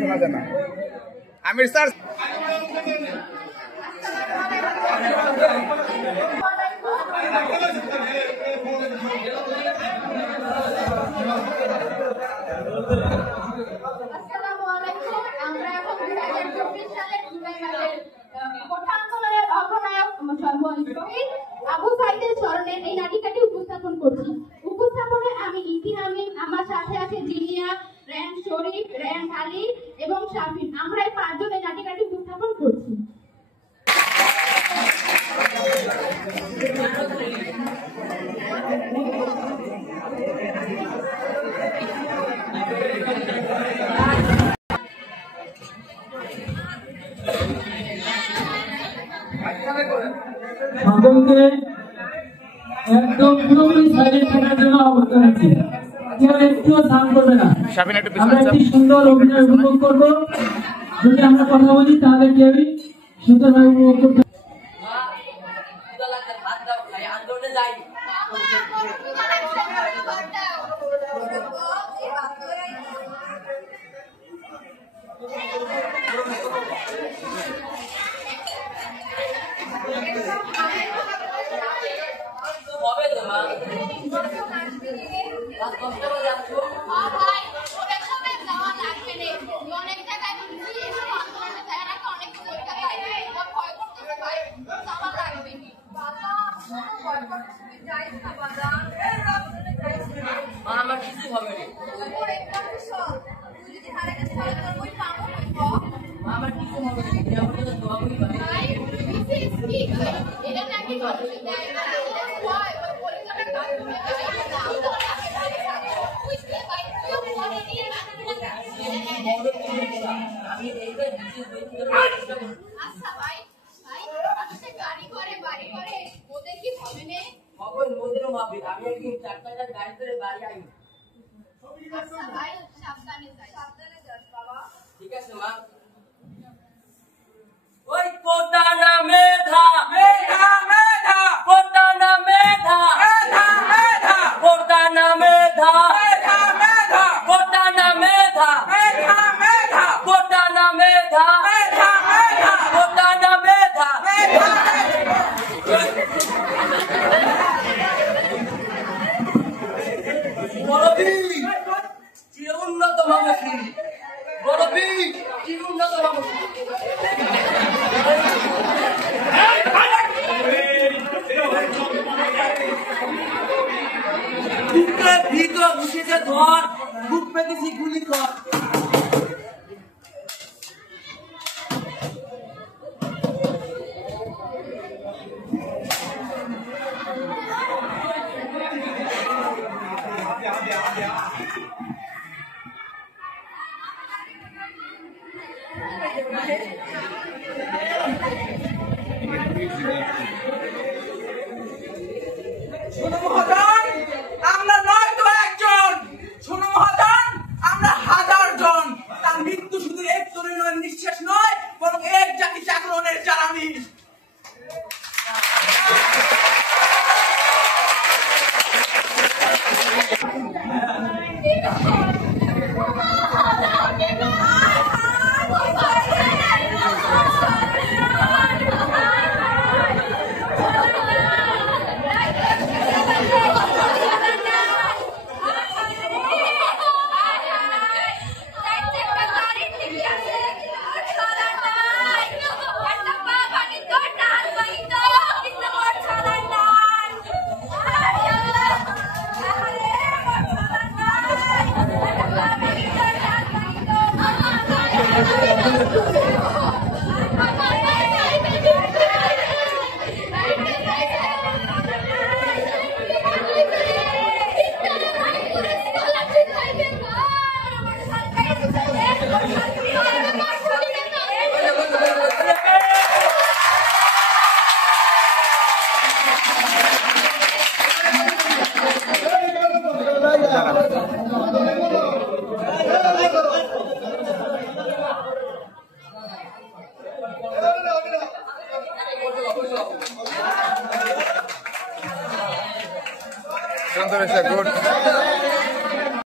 শোনা যায় না। আমির স্যার আবু সাইদের স্মরণে এই নাটিকাটি উপস্থাপন করছি। উপস্থাপনে আমি ইতিহামিন, আমার সাথে আছে জিনিয়া, রেন শরীফ, রেন আলী এবং শাফিন। আমরা এই পাঁচজন এই নাটিকাটি উপস্থাপন করছি। সকলকে একদম পুরোপুরি সাইলেন্ট থাকার জন্য আহ্বান জানাচ্ছি। কেউ একটুও সাউন্ড করবে না। আমরা একটি সুন্দর অভিনয় উপভোগ করব। যদি আমরা কথা বলি তাহলে কেউই সুন্দরভাবে উপভোগ করতে আমার কিছু হবে না। আমার কিছু হবে না। আমি এইটা আচ্ছা ভাই ভাই আসলে গাড়ি করে বাড়ি করে ওদের কি হবে না? হবে ওদেরও হবে। আমি একদিন 4-5 গাড়ি করে বাড়ি আই। আচ্ছা ভাই সাবধানে যাস বাবা। ঠিক আছে মা। ওই কোটা না মেধা মেধা মেধা কোটা না মেধা মেধা মেধা কোটা না মেধা মেধা মেধা কোটা না মেধা মেধা মেধা কোটা না মেধা মেধা মেধা কোটা না মেধা মেধা বড়বি কি উন্নত মানসী বড়বি কি উন্নত মানসী ভিতর উঠেছে ধর বুক পেতেছি গুলি কর শোনো মহাজন আমরা নয় তো একজন শোনো মহাজন আমরা 1000 জন তার মৃত্যু শুধু এক তরুণের নিঃশেষ নয় বরং এক জাতি জাগরণের জ্বালানি